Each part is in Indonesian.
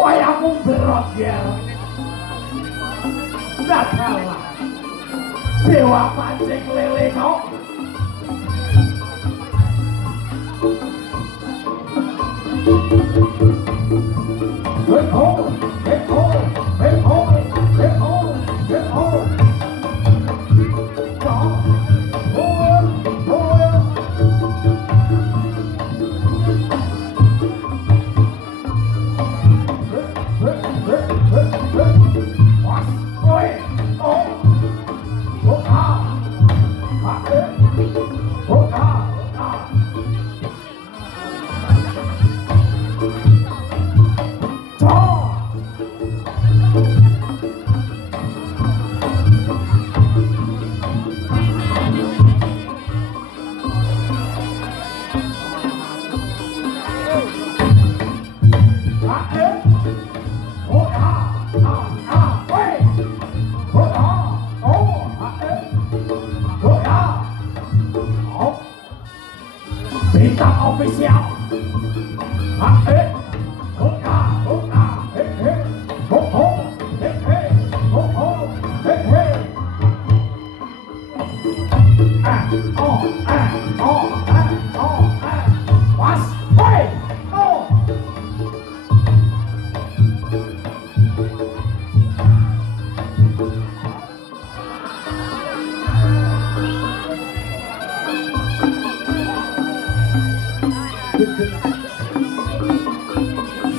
Wayangmu berot ya. Enggak kalah. Dewa pancing lele kok. Hit home, hit home, hit home, hit home, hit home. Bintang official.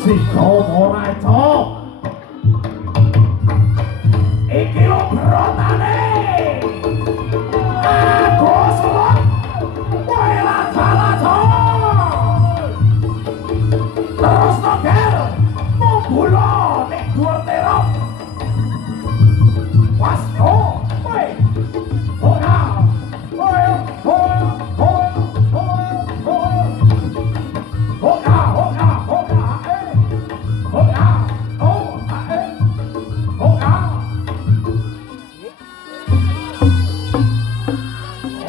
Si kau ora cok. Iki lo brotane. Aku selok. Kowe laca-laca. Terus noger. Mumbulo nek dhuwur terop. Was yo. Kowe. Ora. Kowe.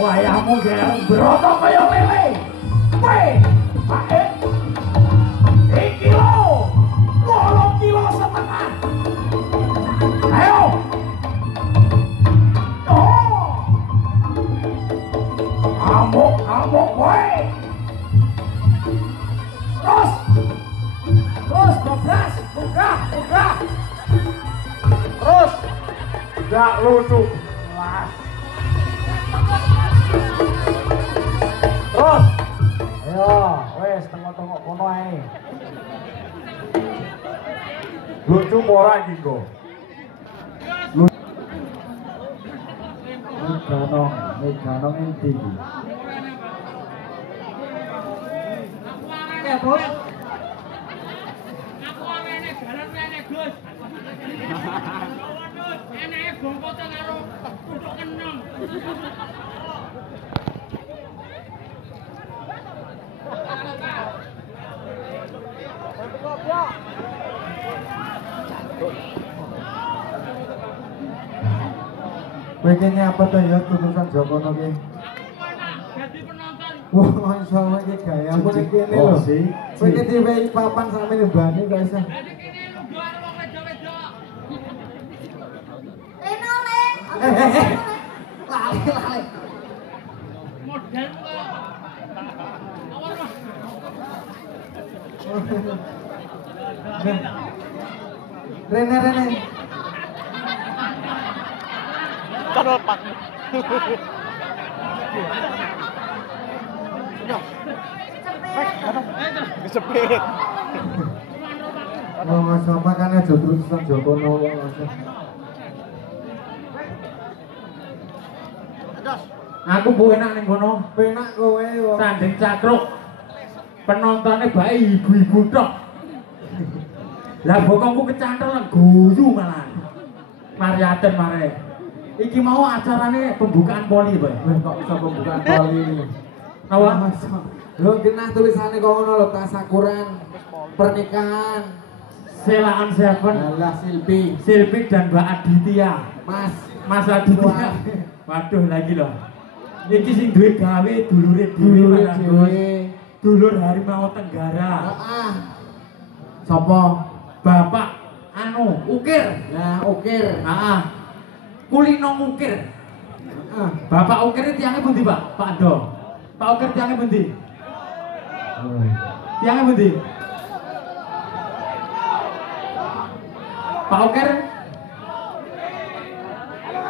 Wayahmu gerang broto kaya lele. Weh, pakai. Iki lo, 8,5 kilo. Ayo. Oh. Amuk, weh. Terus, kobras, buka. Terus, gak lucu. Terus, ayo, wes tengok-tengok kono ae. Lucu ora iki kok. Meganong endi iki? Ya, Bos. Aku arene dalan rene, Gus. Eneke bongkote karo kutuk kenong. Pengen apa tuh ya tulisan Jokono ki? Jadi penonton. Wah, sama iki gayamu nek kene lho. Pengen diwehi papan sampe nembani gak iso. Jadi kene luar wong wedok-wedok. Reno le. Lali. Model kok. Awar Mas. Rene. Kadal pak. Kesepit. Ngomong sama kan aja tulisan Jokono langsung. Aku bu enak ning kono. Penak kowe wong. Sanding cakruk. Penontonnya bae ibu-ibu tok. Lah bokongku kecantol guyu malah. Mariaten mare. Iki mau acarane pembukaan poli, Pak. Kok bisa pembukaan poli? Nawa. Lho kena tulisannya kok ngono lho tasakuran pernikahan. Selaan Seven. Alah Silpi Dan Mbak Aditya. Mas Aditya. Waduh lagi loh. Iki sing duwe gawe dulure dhewe. Dulur Harimau Tenggara. Heeh. Sopo? Bapak Ukir. Nah, Ukir. Heeh. Kulino Ukir. Bapak Ukir tiangnya pundi, Pak? Pak Ando. Pak Ukir tiangnya pundi? Tiangnya pundi? Pak Ukir?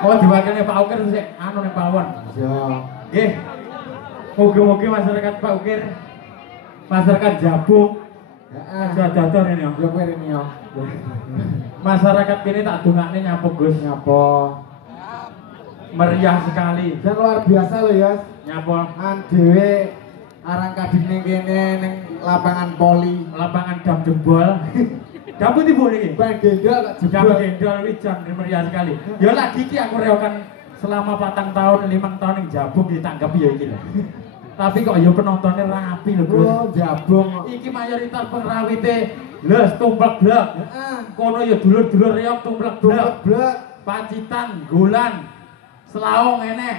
Oh, diwakilnya Pak Ukir sih, anu nih Pawon. Iya. Nggih. Mugi-mugi masyarakat Pak Ukir, masyarakat Jabung, jador ini ya. Yo kowe rene yo. Masyarakat ini tak dongakne nyapa Gus, Nyapa? meriah sekali. Dan luar biasa loh ya. Nyapa Dhewe arang kadine kene ning lapangan poli. lapangan dam jebol. Dapet ibu niki. Bang gendol kok Dam jebol. gendol wijan meriah sekali. Ya lagi ki aku reokan selama 4 tahun, 5 tahun yang Jabung ditanggapi ya iki lho. Tapi kok ya penontonnya rapi lho, Gus. Oh, Jabung. Iki mayoritas pengrawite les tumplek blek. Heeh. Kono ya dulur-dulur reok tumplek blek. Blek. Pacitan, Golan, Selaung enek.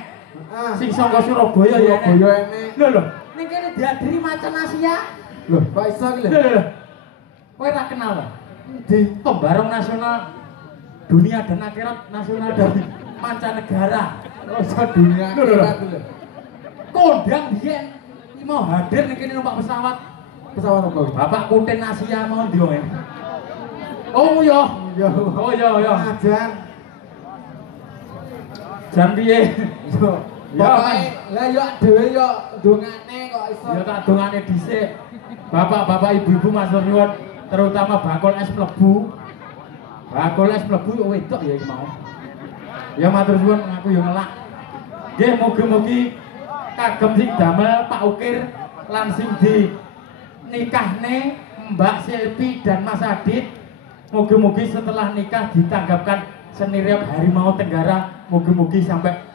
Heeh. Sing saka Surabaya ya enek. Surabaya enek. Lho, ning kene diadiri macan Asia. Loh, kok iso iki lho? Lho. Kowe ora kenal ta? Di Pembarong nasional dunia dan akhirat nasional dari mancanegara. rasa dunia Lho, lho, lho. akhirat lho. Kondang biyen iki mau hadir ning kene numpak pesawat. Pesawat apa? Bapak Kutin Asia mau ndi wong. Oh iya. Yo. Oh iya iya. Ajan. Jan piye? Yo. Ya, Pokoke lah yo dhewe yo ndongane kok iso. Ya tak dongane dhisik. Bapak-bapak ibu-ibu matur nuwun, terutama bakul es mlebu. Bakul es mlebu yo wedok ya iki mau. Ya matur suwun aku yo ngelak. Nggih mugi-mugi kagem sing damel Pak Ukir lan sing di nikahne Mbak Silvi dan Mas Adit. Mugi-mugi setelah nikah ditanggapkan seni reok Harimau Tenggara. Mugi-mugi sampai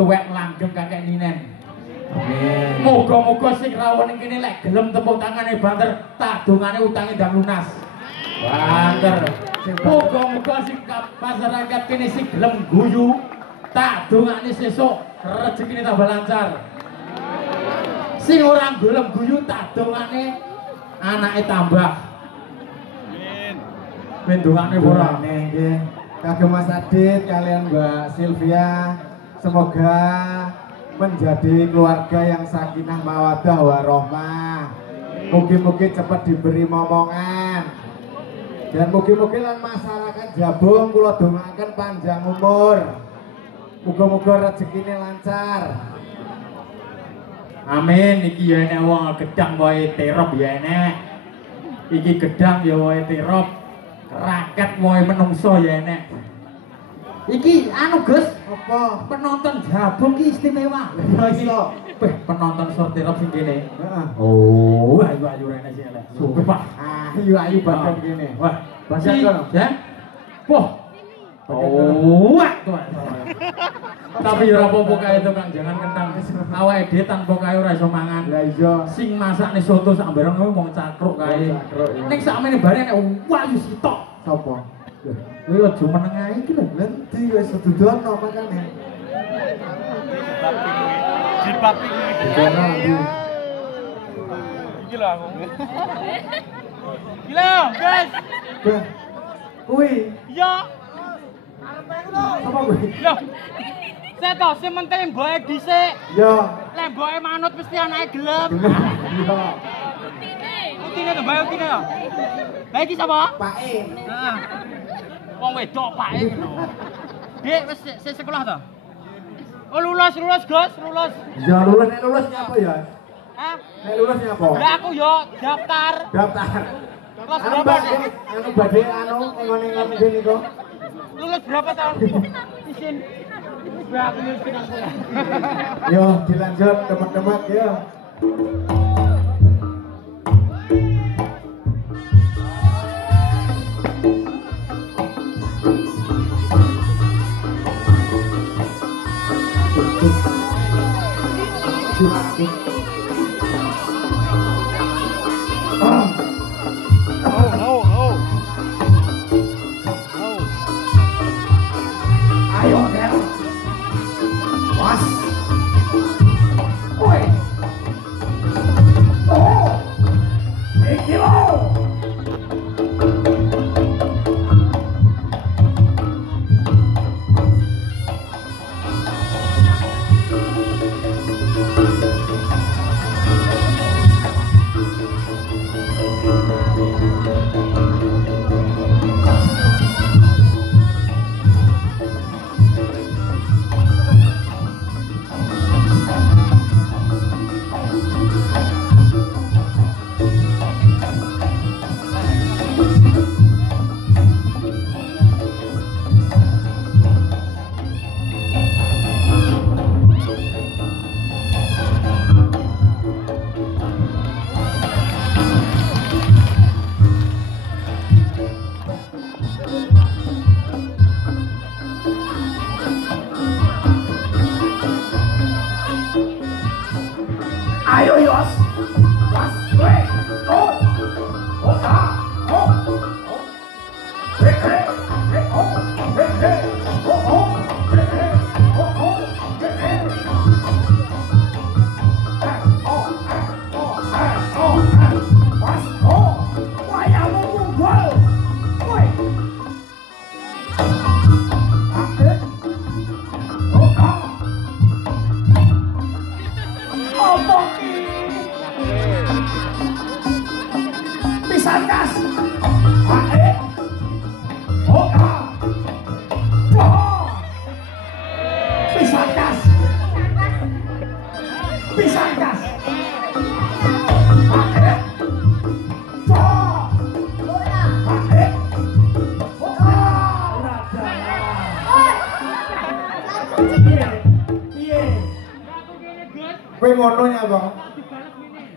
tuwek langgeng kakek ninen. Amin. Moga-moga sing rawuh ning kene lek gelem tepuk tangane banter, tak dongane utange ndang lunas. Banter. Moga-moga sing masyarakat kene sing gelem guyu, tak dongane sesuk rezekine tambah lancar. Sing ora gelem guyu, tak dongane anake tambah. Amin. Ben dongane ora. Nggih. Kagem Mas Adit kalian Mbak Sylvia, semoga menjadi keluarga yang sakinah mawaddah warahmah. Mugi-mugi cepat diberi momongan. Dan mugi-mugi lan masyarakat Jabung kula dongaaken panjang umur. Muga-muga rezekine lancar. Amin. Iki ya enek wong gedang wae terop ya enek. Iki gedang ya wae terop. Raket wae menungso ya enek. Iki anu Gus, Apa? penonton Jabung ki istimewa. Iso. Weh, penonton sortirop sing kene. Heeh. Oh, ayu-ayu rene sing elek. Sumpah. Ayu-ayu badan kene. Wah, Badan si, kono. ya. Wah. Oh, wah, tuh. Tapi ora apa-apa kae to Kang, jangan kentang. Awake dhewe tanpa kae ora iso mangan. Lah iya. Sing masakne soto sak bareng kuwi mung cakruk kae. Cakruk, ya. Ning sakmene bare nek wayu sitok. Sopo? Kuwi aja meneng ae iki lho. Nanti wis sedudono makane. Jilbab iki. Didono ndi? Iki lho aku. Gila, guys. Bah. Kuwi Iya. apa kuwi? Lho. Saya toh sing penting mboke dhisik. Yo. Lek mboke manut mesti anake gelem. Yo. Utine to, bae utine to. Lah iki sapa? Pake. Heeh. Wong wedok pake ngono. Dik wis sik sekolah to? Oh lulus, Gus, lulus. Ya lulus nek lulus nyapa ya? Hah? Nek lulus nyapa? Lah aku yo daftar. Daftar. Kelas Anu berapa badhe, nih? anu badhe anu ngon-ngon ngene niku. Lulus berapa tahun? Izin. Wah, aku lulus pinang kuliah. Yo dilanjut teman-teman yo. Ayo, Kel. Was. Oi. Oh. Iki lho. Pisang kas. Pisang kas. Pakai. Cok. Pakai. Piye? Kowe ngono nya, Bang.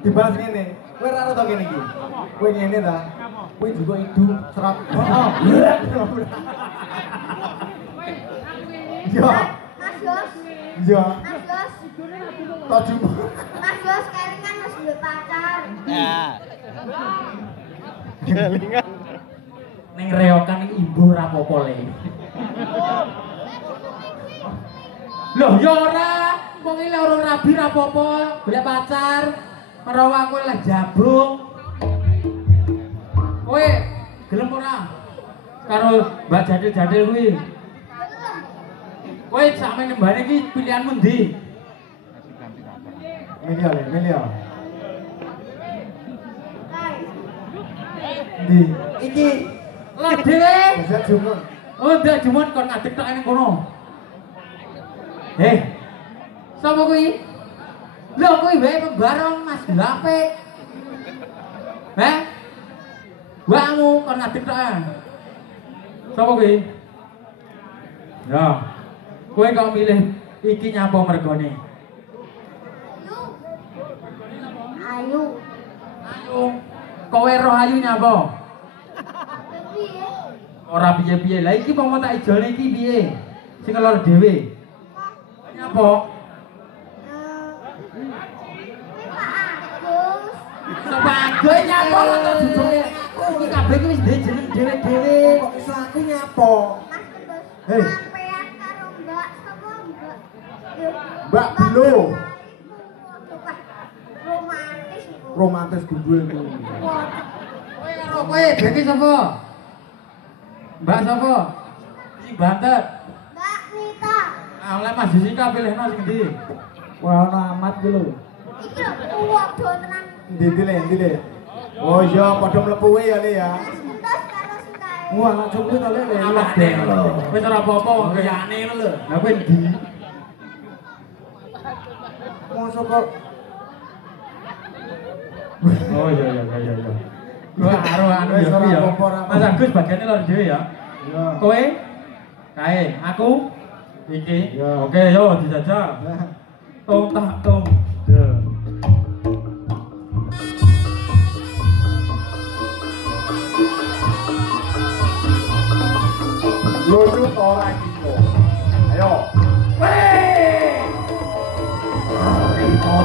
Dibalas ngene. Kowe ora tau kene iki. Kowe ngene ta? Kowe juga idu serat. Heeh. Yo. Mas Yos. Yo. Mas Yos. Toju. Mas Yos kayaknya kan harus duwe pacar. Kelingan. Ning reokan iki ibu ora apa-apa le. Loh ya ora, wong iki ora rabi ora apa-apa, golek pacar. Menawa kowe lah jabung. Kowe gelem ora karo Mbak Jadil-jadil kuwi? Kowe sakmene nembane iki pilihanmu ndi? Milio le, milio. Hai. Di iki Lah dhewe. bisa jumun. Oh, ndak cuman kon ngadeg tok ning kono. Sapa kuwi? Lho kuwi wae pembarong Mas Gape. Wamu kon ngadeg tok. Sapa kuwi? Ya. Kowe kok milih iki nyapa mergone? Ayu. Ayu. Kowe roh ayu nyapa? Piye? Ora piye-piye. Lah iki pomo tak ijolne iki piye? Sing kelor dhewe. Nyapa? Sapa agoe nyapa to jujune? Iki kabeh iki wis duwe jeneng dhewe-dhewe. Kok iso aku nyapa? Mas Kendus. Hei. Sampean karo Mbak sapa Mbak? Mbak Belo. Romantis iku. Romantis gundul iku. Wah, Kowe karo kowe beke sapa? Mbak sapa? Sing Bantet. Mbak Nita. Ah, oleh Mas Jessica pilihno sing ndi? Wah, ono amat ku lho. Iki lho uwok do tenan. Ndi le. Oh iya, padha mlebu wae ya le ya. Mas Kendus karo Sukai. Wah, anak cukup to le. Alah dek lho. Wis ora apa-apa wong kayane ngono lho. Lah kowe ndi? Mosok kok Oh iya. Kowe karo anu Wis ya ora ya. apa-apa, ora apa-apa. Mas Agus bagiane lor dhewe ya. ya. Kowe kae, aku iki. Ya. Oke, yo dijajal. Tung tak tung. Duh. Lucu to ora iki kok. Ayo. Weh. Iki to.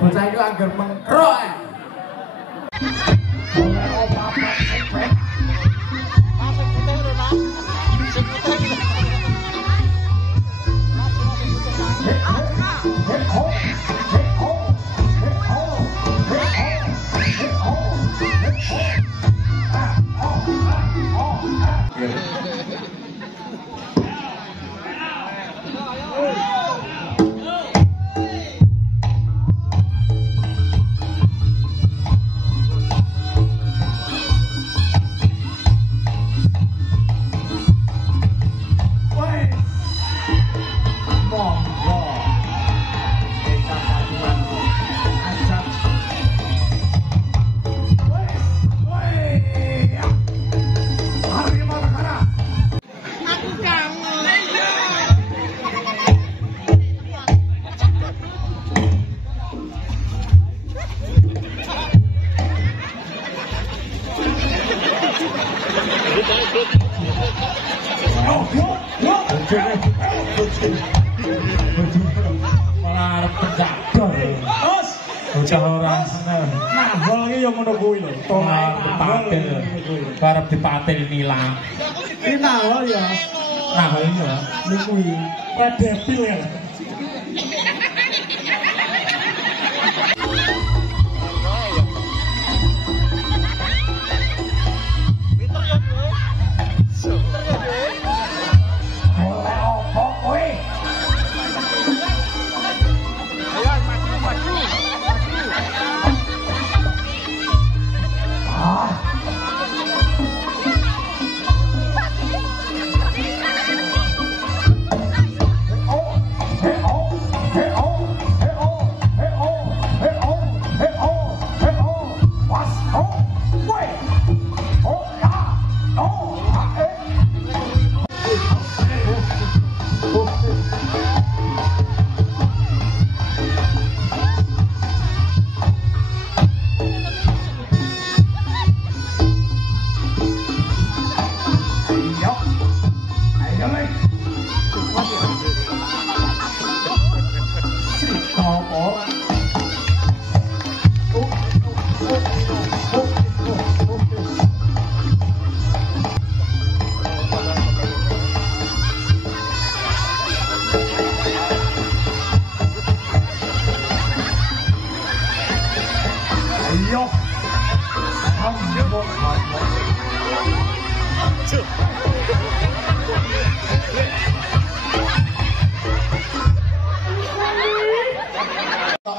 Bocah iki anggar mengkrok. Malah arep penjagar. Bos, bocah ora seneng. Nahol iki yo ngono kuwi lho. Tolak dipatil. Karep dipatil nilang. Ini nahol ya. Nahol ya. Niku iki. Pedepil ya.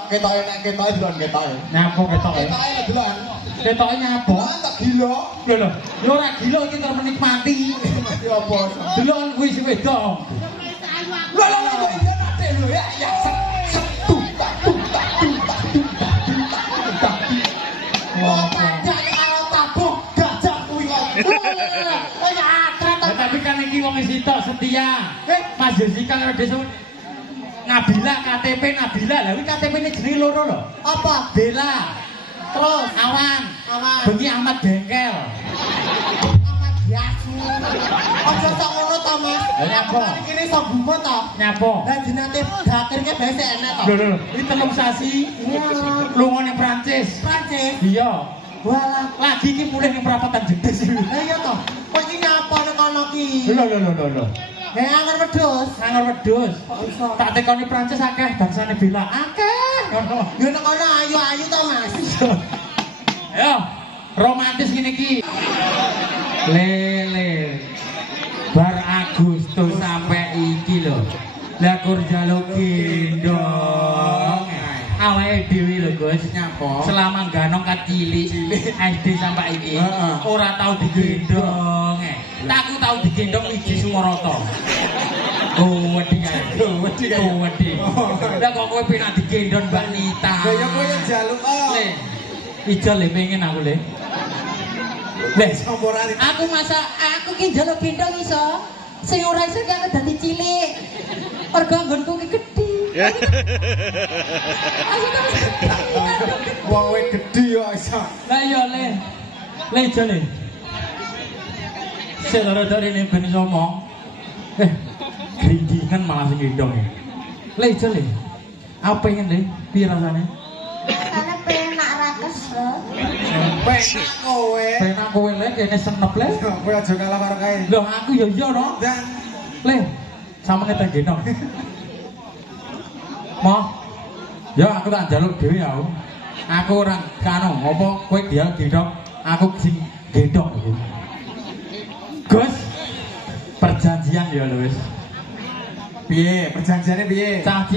Ketoke nek ketoke delon ketoke. Nyapo ketoke? Ketoke delon. Ketoke nyapo? Tak gila. Lho lho, yo ora gila iki terus menikmati. Ya apa? Delon kuwi sing wedok. Lho lho lho iya nate lho ya ya. Wah, pancen karo tabuk gajah kuwi kok. Tapi kan iki wong sitok setia. Mas Jessica karo Desa Nabila KTP Nabila. Lah kuwi KTP-ne jenenge loro lho. Apa? Bella. Terus Awan. Awan. Bengi Ahmad Bengkel. Ahmad Yasu. Aja sak ngono to, Mas. Lah nyapa? Iki iso bumo to. Nyapa? Lah jenate dakirke bae sik enak to. Lho lho, iki telung sasi. Lunga ning Prancis. Prancis. Iya. Walah, Lagi iki mulih ning perapatan Jedes. lah iya to. Kok iki nyapa nek kono ki? Lho lho lho lho lho. Angger wedhus. Angel wedhus. Kok iso? Tak tekoni Prancis akeh bangsane Bella. Akeh. Ngono. Ya nek kono ayu-ayu to, Mas. Ayo, romantis gini ki. Lele. Bar Agustus sampai iki lho. Lah kur njaluk gendong. Awake dhewe lho, Gus. Nyapa? Selama ganong kacili SD sampai iki ora tau digendong. Aku tau digendong Wiji Sumarata. Oh, wedi kae. Wedi kae. Oh, wedi. Lah kok kowe penak digendong Mbak Nita. Lah ya kowe yang njaluk Le. Ijo le pengen aku le. Le, Samporane. Aku masa aku ki njaluk gendong iso. Sing ora iso ki aku dadi cilik. Mergo nggonku ki gedhi. Aku terus Wong kowe gedhi yo iso. lah yo le. Le ijo le. Saudara-saudari ini ben ngomong. Gringingan malah sing gendong. Le ijo le. Apa pengen le? Piye rasane? Karena penak rakes lho. Penak kowe. Penak kowe le kene senep le. Kowe aja kalah karo kae. Loh aku yo yo no. Dan Le, samene tak gendong. Mo. Ya aku tak njaluk dhewe aku. Aku ora kanu, apa kowe dia gendong, aku sing gendong iki. Gus. Perjanjian ya lho wis. piye? Perjanjiane piye? Cah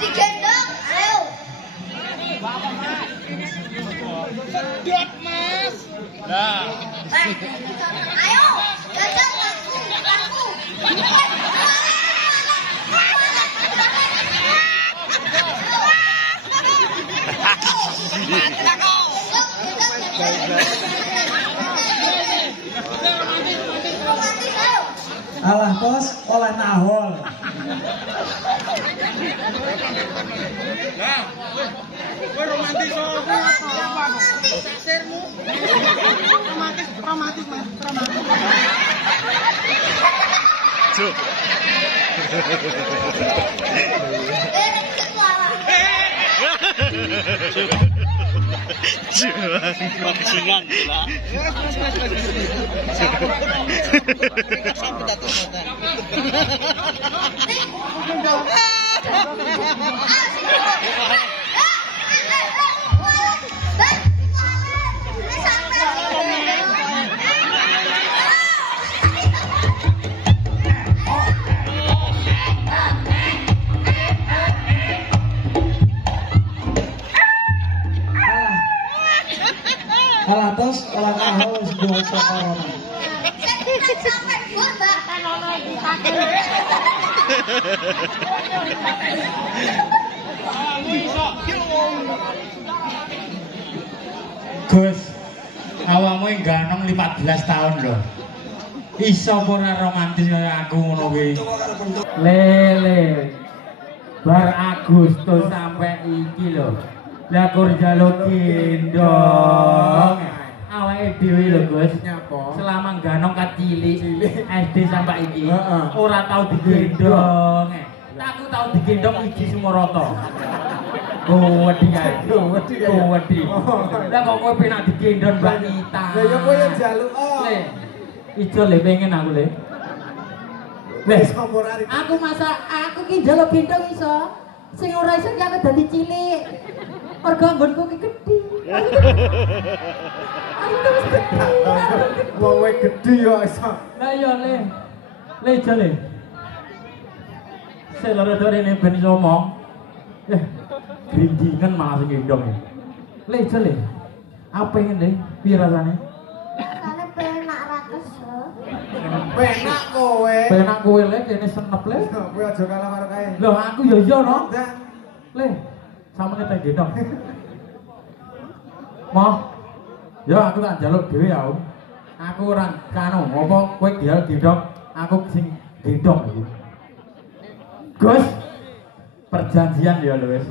Digendong, ayo. Sedot, Mas. Nah. Ayo, gendong aku. Alah bos, oleh nahol. Nah, kowe romantis kok. Sirmu. Romantis, Mas. Cuk. Bajingan gila. Alah bos, oleh nahol sebuah corona. Sampai gua, Mbak. Gus, awakmu ganong 15 tahun loh. Iso ora romantis kaya aku ngono kuwi. Lele. Bar Agustus sampai iki lho. Lah kur njaluk gendong. Awake dhewe lho Gus. Selama ganong kat cilik SD sampai iki ora tau digendong. Aku tau digendong iki Sumoroto. Wedi kae. Wedi. Lah kok kowe penak digendong Mbak Nita. Lah ya kowe yang njaluk. Le. Ijo le pengen aku le. Le. Aku ki njaluk gendong iso. Sing ora iso ki aku dadi cilik. Mergo anggonku ki gedhi. Aku wis gedhi. Wong gedhi yo iso. Lah iya le. Le ijo le. Seloro-dore ne ben iso ngomong. Grindingan malah sing gendong. Le ijo le. Apa pengen le? Piye rasane? Rasane penak ra kesel. Penak kowe. Penak kowe le kene senep le. Kowe aja kalah karo kae. Lho aku ya iya no. Ndang. Le. Samene tak gendong. Moh. Ya aku tak njaluk dhewe ya. Aku ora kanu, apa kowe gendong, aku sing gendong iki. Gus. Perjanjian ya lho wis.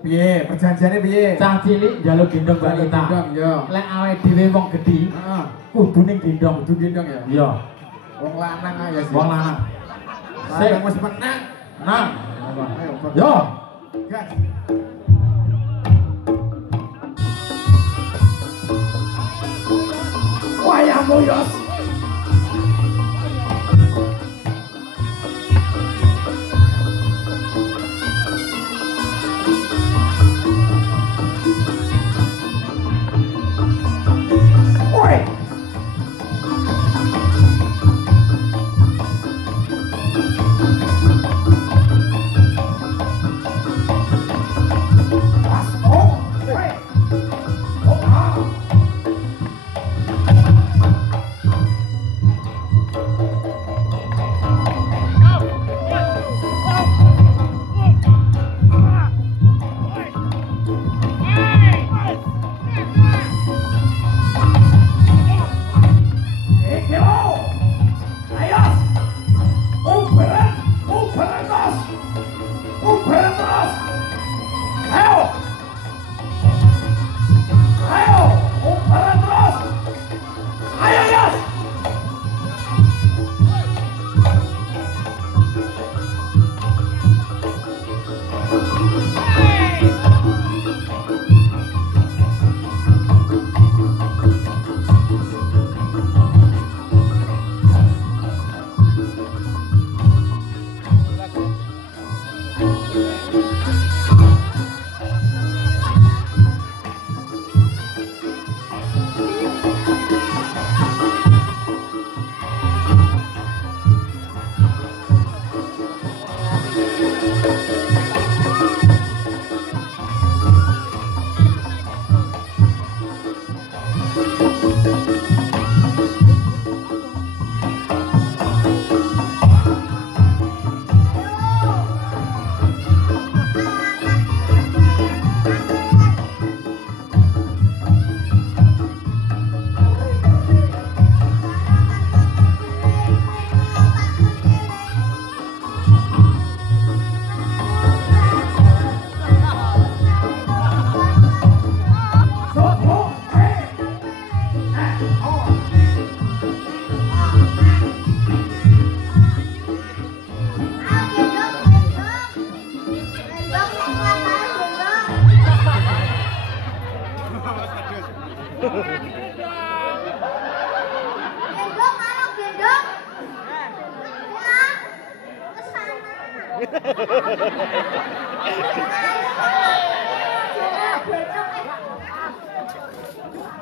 Piye? Perjanjiane piye? Cah cilik njaluk gendong Mbak Nita. Gendong ya. Lek awake dhewe wong gedhi, Heeh. kudune gendong. Kudu gendong ya. Iya, Wong lanang ae sih. wong lanang. Sik wis menang. Nang. Ayo, Bang. Yo. Gas. Wayahmu Yos.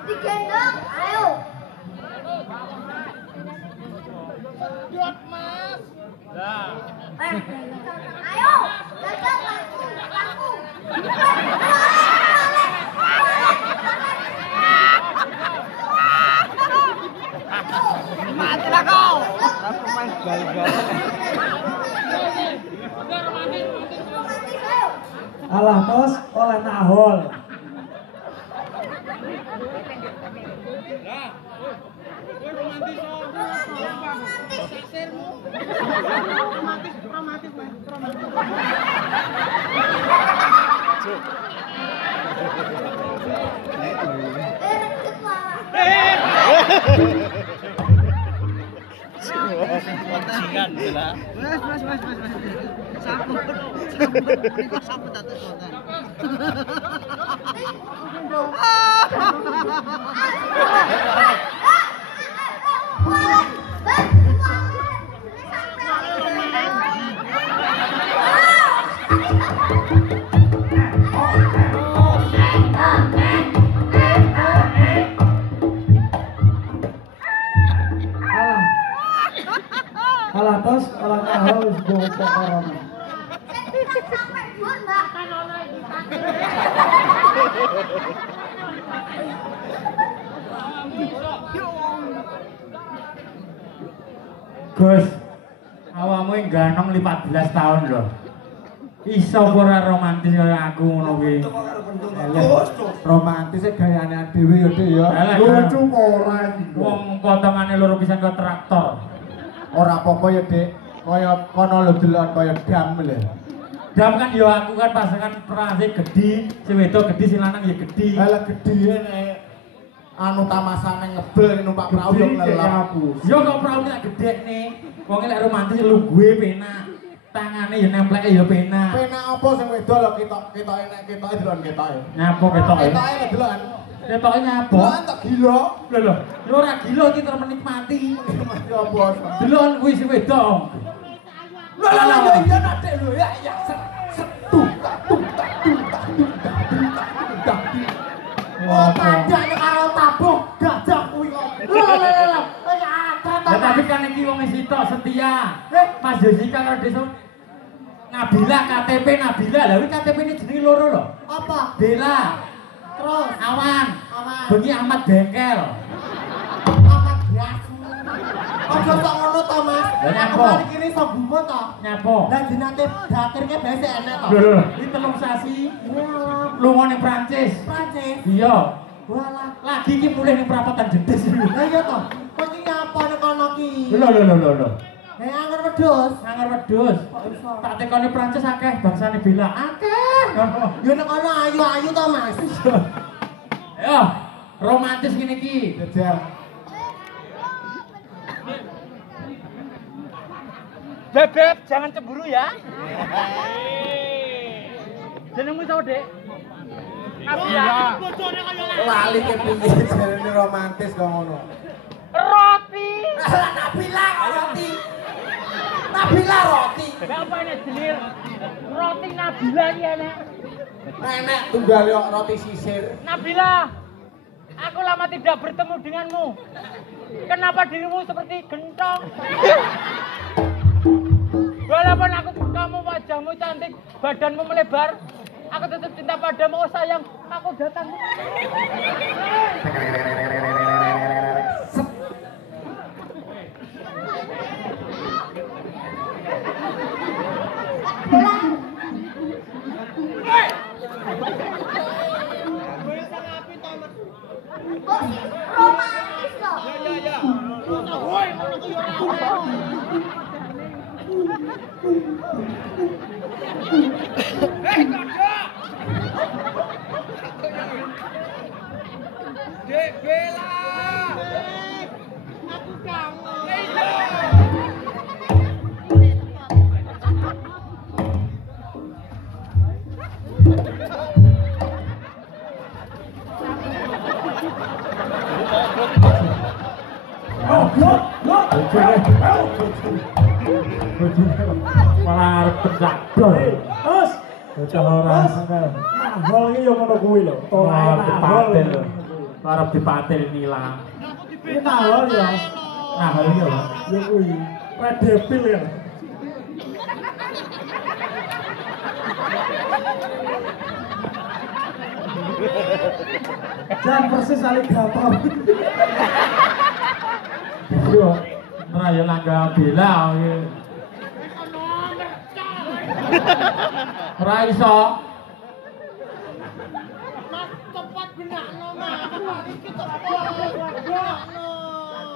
Digendong, ayo. Lah. Ayo, jajal laku. Mati lah kau. Alah tos oleh nahol. Bajingan lah. Alah tos oleh nahol wis bocok corona. Sampai dhuwur, Mbak. Gus, awakmu ganong 14 tahun lho. Iso ora romantis kaya aku ngono kuwi. Romantisnya gayane dhewe ya Dik ya. Lucu ora iki. Wong potongane loro pisan kaya traktor. Ora apa-apa ya Dik. Kaya kono lho delok kaya dam lho. Dam kan ya aku kan pasangan perase gedhi, sing wedok gedhi sing lanang ya gedhi. Lah gedhiye nek anu tamasane ngebel numpak perahu yo ngelap. Yo kok perahu tak gedhekne. Wong lek romantis lu gue penak. Tangane ya nempleke ya penak. Penak apa sing wedok lho ketoke nek ketoke delon ketoke. Nyapa ketoke? Ketoke lho delon. Ketoke nyapa? Delon tak gila. Lho, yo ora gila iki terus menikmati. Mati apa? Delon kuwi sing wedok. Lah iya nak Dik lho ya setu tak. Oh, padha karo tabung gajah kuwi kok. Lah. Ya tapi kan iki wong sitok setia. Mas Jessica karo Desa Nabila KTP Nabila. Lah kuwi KTP ini jenenge loro lho. Apa? Bella. Terus Awan. Awan. Bengi Ahmad Bengkel. Apa biasa? Aja sok ngono to, Mas. Lah nyapa? Kemarin kini iso gumun to. Nyapa? Lah jenate datirke biasa enek to. Lho, iki 3 sasi. Lunga ning Prancis. Prancis. Iya. Walah. Lagi iki mulih ning perapatan Jedes. Lah iya to. Kok iki nyapa nek kono ki? Lho. Anger wedhus. Anger wedhus. Kok iso? Tak tekoni Prancis akeh bangsane Bella. Akeh. Yo nek kono ayu-ayu to, Mas. Ayo, romantis ngene iki. Jajal. Bebek, jangan cemburu ya. Jenengmu sapa, Dik? Nabila. Lali ke piye jarene romantis kok ngono. Roti. Lah Nabila roti. Nabila roti. Lah apa ini jelir? Roti Nabila iki enek. Enek tunggal yo roti sisir. Nabila, aku lama tidak bertemu denganmu. Kenapa dirimu seperti gentong? Walaupun kamu wajahmu cantik, badanmu melebar, aku tetap cinta padamu. Oh sayang, aku datang. Romantis loh. Dek Bella. Aku kangen. malah arep pencador. Terus Bocah ora seneng. Hol iki yo ngono kuwi lho. Tolae Arep dipatil. Arep dipatil nilang. Iki nahol ya. Nah, hal iki apa? Ya kuwi. Red Devil ya. Jangan persis aligator. Yo, ora ya langga bela iki. Ora iso. Mas cepat benakno Mas. Iki tepat benakno.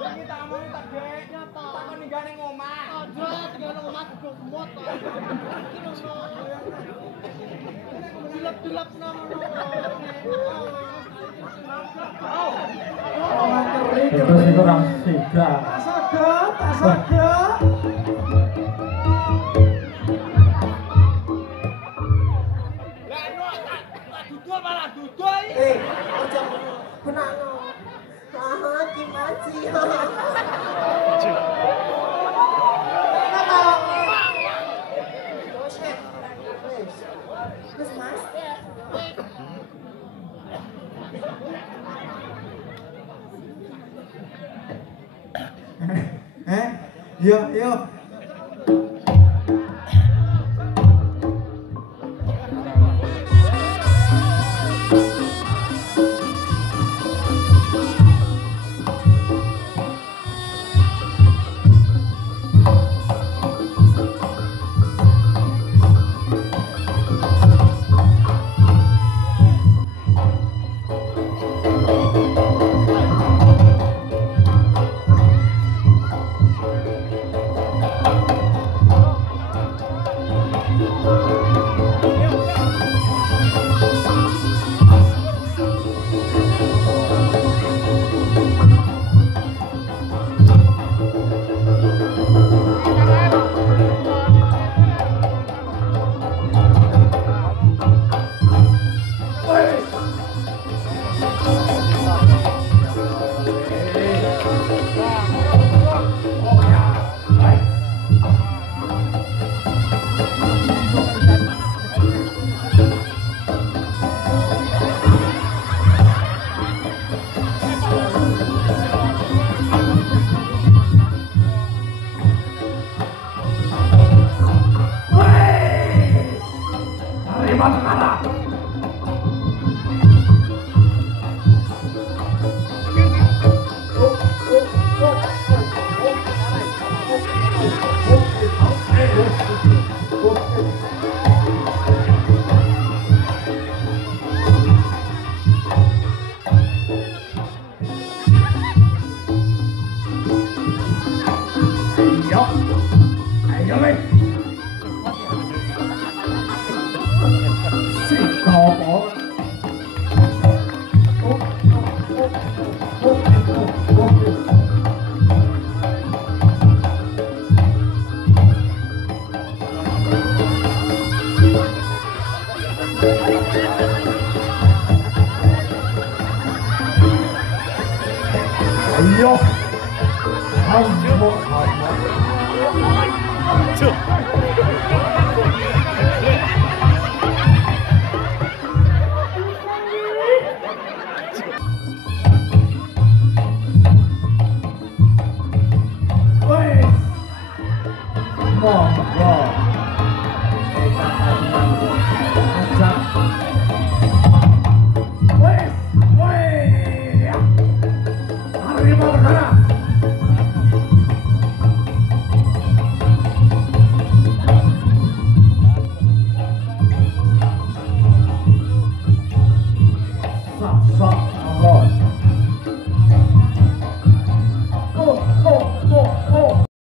Iki tak omong tak gek nyapa. Takon ninggane ngomah. Aja tinggal ngomah go semut. Iki lho. Dilap-dilapno ngono. Itu sih kurang siga. Asaga. Lah no tak dudul malah dudul. Aja benakno. Ah, gimana sih? Terus Mas? Yuk. Ayo.